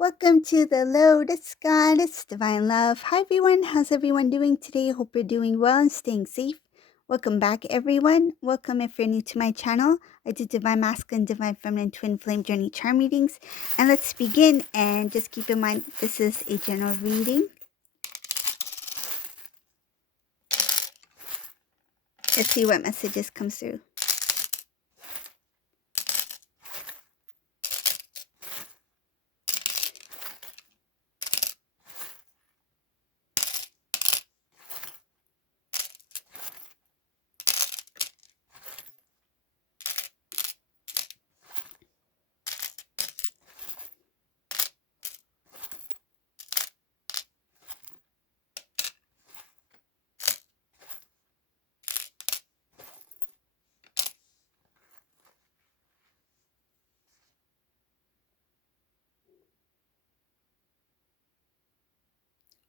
Welcome to the Lotus Goddess Divine Love. Hi everyone, how's everyone doing today? Hope you're doing well and staying safe. Welcome back everyone. Welcome if you're new to my channel. I do Divine Masculine, Divine Feminine, Twin Flame Journey Charm readings. And let's begin, and just keep in mind this is a general reading. Let's see what messages come through.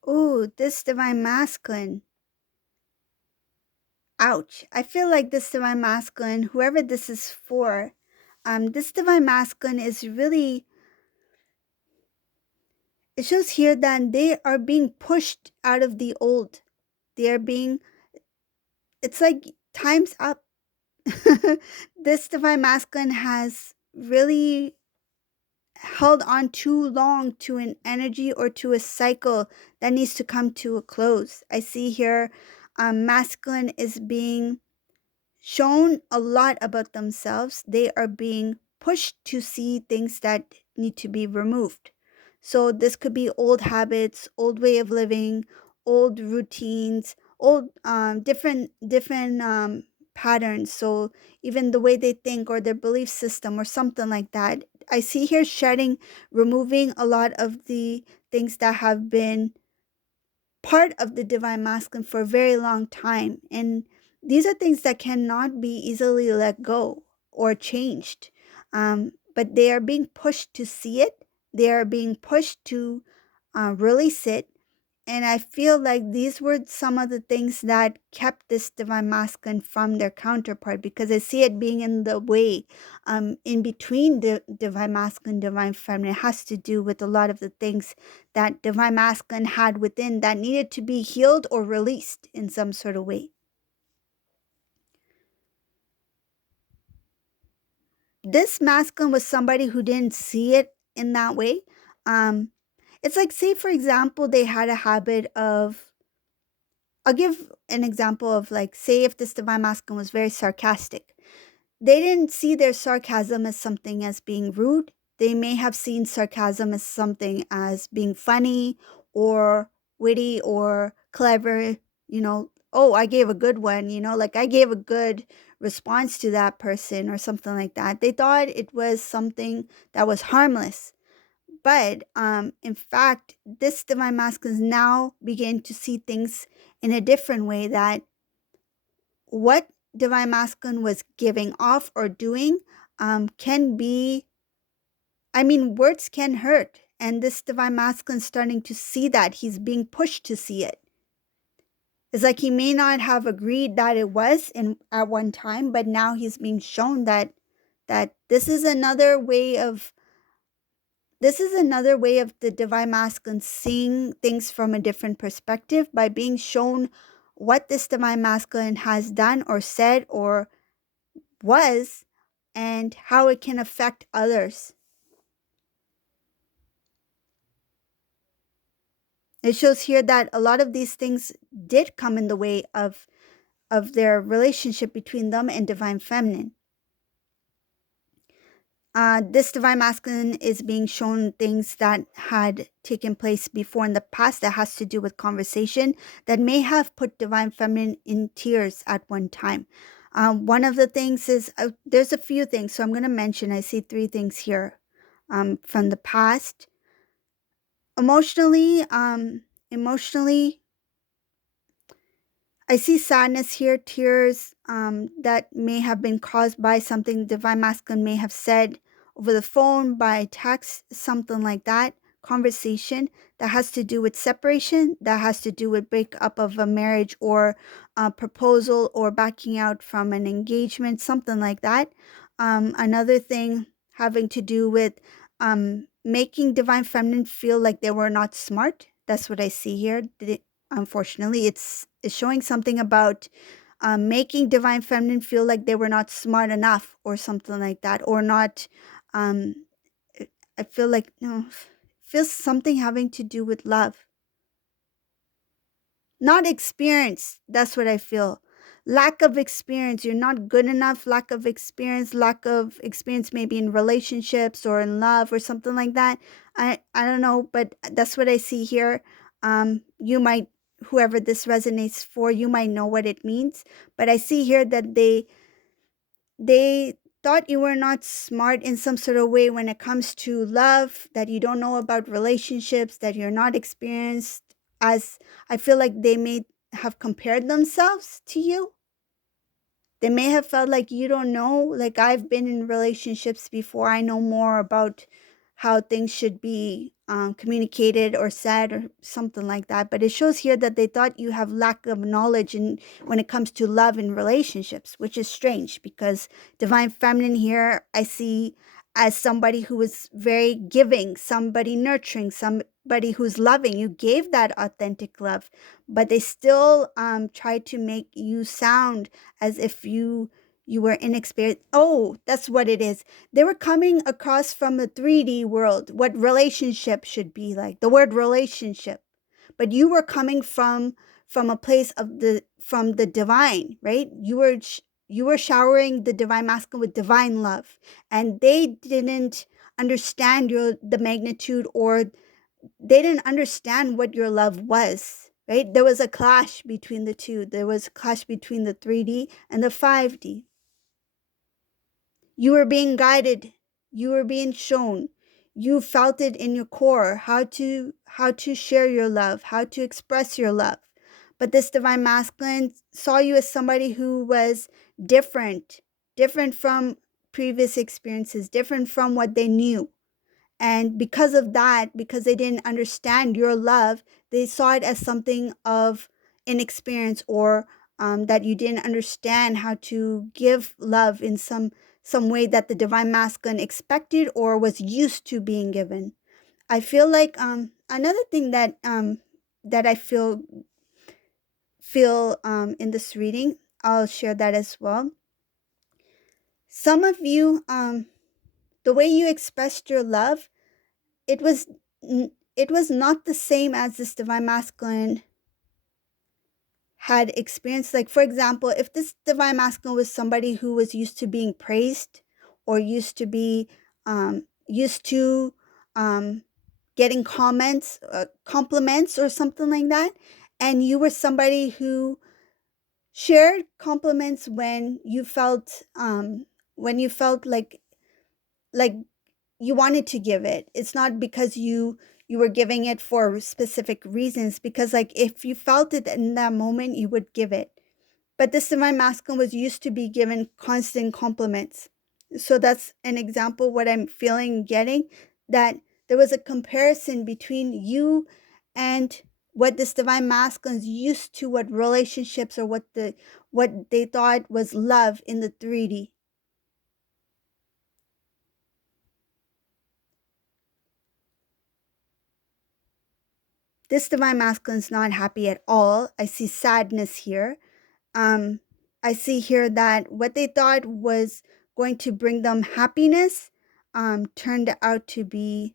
Ooh, this Divine Masculine. Ouch. I feel like this Divine Masculine, whoever this is for, this Divine Masculine is really, it shows here that they are being pushed out of the old. They are being, it's like time's up. This Divine Masculine has really held on too long to an energy or to a cycle that needs to come to a close. I see here masculine is being shown a lot about themselves. They are being pushed to see things that need to be removed. So this could be old habits, old way of living, old routines, old different patterns. So even the way they think or their belief system or something like that. I see here shedding, removing a lot of the things that have been part of the divine masculine for a very long time. And these are things that cannot be easily let go or changed. But they are being pushed to see it, they are being pushed to release it. And I feel like these were some of the things that kept this divine masculine from their counterpart, because I see it being in the way, in between the divine masculine, divine feminine. It has to do with a lot of the things that divine masculine had within that needed to be healed or released in some sort of way. This masculine was somebody who didn't see it in that way. It's like, say, for example, they had a habit of, I'll give an example of, like, say if this divine masculine was very sarcastic. They didn't see their sarcasm as something as being rude. They may have seen sarcasm as something as being funny or witty or clever, oh, I gave a good one, like I gave a good response to that person or something like that. They thought it was something that was harmless. But in fact, this divine masculine is now beginning to see things in a different way, that what divine masculine was giving off or doing can be, I mean, words can hurt. And this divine masculine is starting to see that. He's being pushed to see it. It's like he may not have agreed that it was at one time, but now he's being shown that this is another way of the divine masculine seeing things from a different perspective, by being shown what this divine masculine has done or said or was, and how it can affect others. It shows here that a lot of these things did come in the way of their relationship between them and divine feminine. This divine masculine is being shown things that had taken place before in the past that has to do with conversation that may have put divine feminine in tears at one time. One of the things is, there's a few things, so I'm going to mention, I see 3 things here from the past. Emotionally, I see sadness here, tears that may have been caused by something divine masculine may have said over the phone, by text, something like that. Conversation that has to do with separation, that has to do with breakup of a marriage or a proposal or backing out from an engagement, something like that. Another thing having to do with making divine feminine feel like they were not smart. That's what I see here. Unfortunately, it's showing something about making divine feminine feel like they were not smart enough or something like that, or not. Um, I feel like no, feels something having to do with love, not experience. That's what I feel. Lack of experience. You're not good enough. Lack of experience. Lack of experience, maybe in relationships or in love or something like that. I don't know, but that's what I see here. You might, whoever this resonates for, you might know what it means. But I see here that they thought you were not smart in some sort of way when it comes to love, that you don't know about relationships, that you're not experienced. As I feel like they may have compared themselves to you. They may have felt like you don't know, like I've been in relationships before. I know more about how things should be communicated or said or something like that. But it shows here that they thought you have lack of knowledge in when it comes to love and relationships, which is strange because divine feminine here I see as somebody who is very giving, somebody nurturing, somebody who's loving. You gave that authentic love, but they still try to make you sound as if you were inexperienced. Oh, that's what it is. They were coming across from the 3D world, what relationship should be like, the word relationship. But you were coming from a place of the divine, right? You were showering the divine masculine with divine love, and they didn't understand the magnitude, or they didn't understand what your love was, right? There was a clash between the two. There was a clash between the 3D and the 5D. You were being guided, you were being shown, you felt it in your core how to share your love, how to express your love. But this divine masculine saw you as somebody who was different, different from previous experiences, different from what they knew. And because of that, because they didn't understand your love, they saw it as something of inexperience, or that you didn't understand how to give love in some way that the divine masculine expected or was used to being given. I feel like another thing that I feel in this reading, I'll share that as well. Some of you, the way you expressed your love, it was it was not the same as this divine masculine had experienced. Like, for example, if this divine masculine was somebody who was used to being praised, or used to getting compliments or something like that, and you were somebody who shared compliments when you felt like you wanted to give it. It's not because you were giving it for specific reasons, because like if you felt it in that moment, you would give it. But this divine masculine was used to be given constant compliments. So that's an example what I'm feeling getting, that there was a comparison between you and what this divine masculine is used to, what relationships, or what they thought was love in the 3D. This divine masculine is not happy at all. I see sadness here. Um, I see here that what they thought was going to bring them happiness turned out to be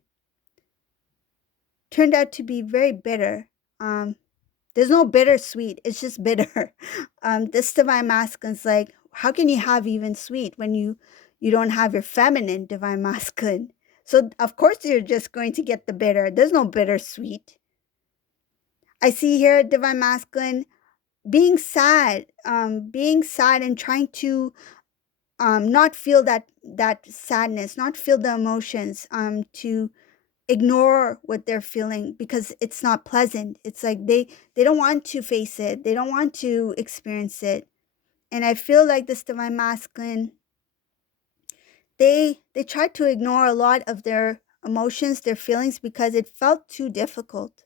very bitter. Um, there's no bittersweet. It's just bitter. This divine masculine's like, how can you have even sweet when you don't have your feminine divine masculine? So of course you're just going to get the bitter. There's no bittersweet. I see here divine masculine being sad and trying to not feel that sadness, not feel the emotions, to ignore what they're feeling because it's not pleasant. It's like they don't want to face it, they don't want to experience it. And I feel like this divine masculine, they tried to ignore a lot of their emotions, their feelings, because it felt too difficult.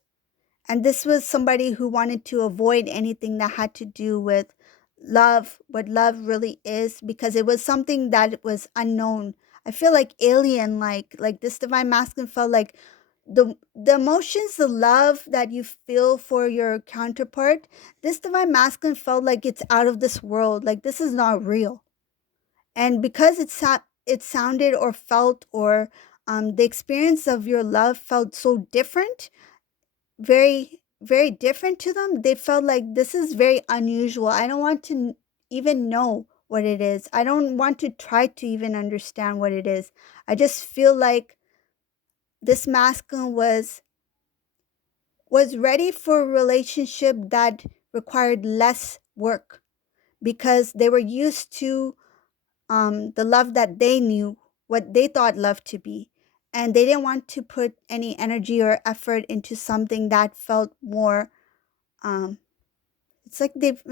And this was somebody who wanted to avoid anything that had to do with love, what love really is, because it was something that was unknown. I feel like alien, like this divine masculine felt like the emotions, the love that you feel for your counterpart, this divine masculine felt like it's out of this world, like this is not real. And because it sounded or felt or the experience of your love felt so different, very very different to them, they felt like this is very unusual. I don't want to even know what it is. I don't want to try to even understand what it is. I just feel like this masculine was ready for a relationship that required less work because they were used to the love that they knew, what they thought love to be. And they didn't want to put any energy or effort into something that felt more, um, it's like it,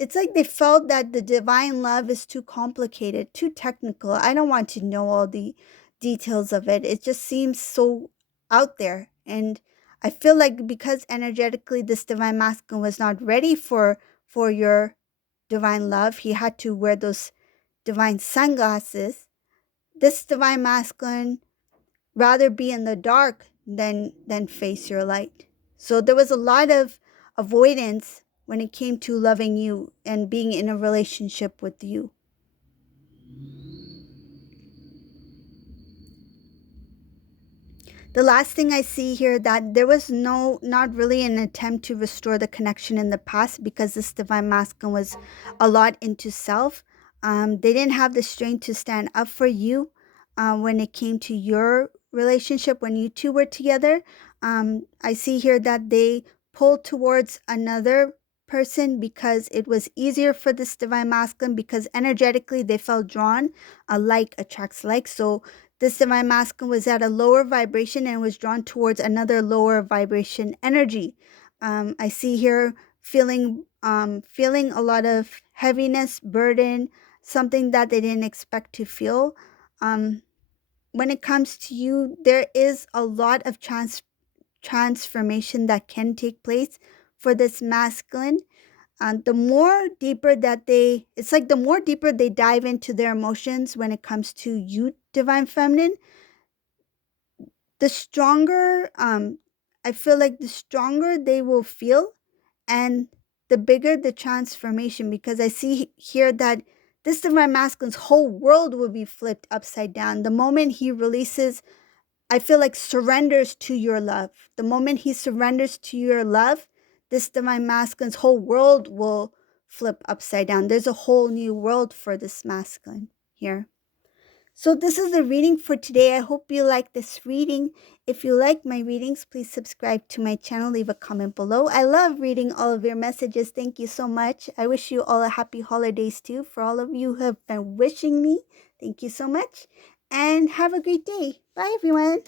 it's like they felt that the divine love is too complicated, too technical. I don't want to know all the details of it. It just seems so out there. And I feel like because energetically this divine masculine was not ready for your divine love, he had to wear those divine sunglasses. This divine masculine rather be in the dark than face your light. So there was a lot of avoidance when it came to loving you and being in a relationship with you. The last thing I see here, that there was not really an attempt to restore the connection in the past because this divine masculine was a lot into self. They didn't have the strength to stand up for you when it came to your relationship when you two were together. I see here that they pulled towards another person because it was easier for this divine masculine because energetically they felt drawn. Like attracts like. So this divine masculine was at a lower vibration and was drawn towards another lower vibration energy. I see here feeling a lot of heaviness, burden, something that they didn't expect to feel. Um, when it comes to you, there is a lot of transformation that can take place for this masculine. The more deeper that it's like the more deeper they dive into their emotions when it comes to you, divine feminine, the stronger I feel like the stronger they will feel and the bigger the transformation, because I see here that this divine masculine's whole world will be flipped upside down the moment he releases, I feel like surrenders to your love. The moment he surrenders to your love, this divine masculine's whole world will flip upside down. There's a whole new world for this masculine here. So this is the reading for today. I hope you like this reading. If you like my readings, please subscribe to my channel, leave a comment below. I love reading all of your messages. Thank you so much. I wish you all a happy holidays too. For all of you who have been wishing me, thank you so much. And have a great day. Bye everyone.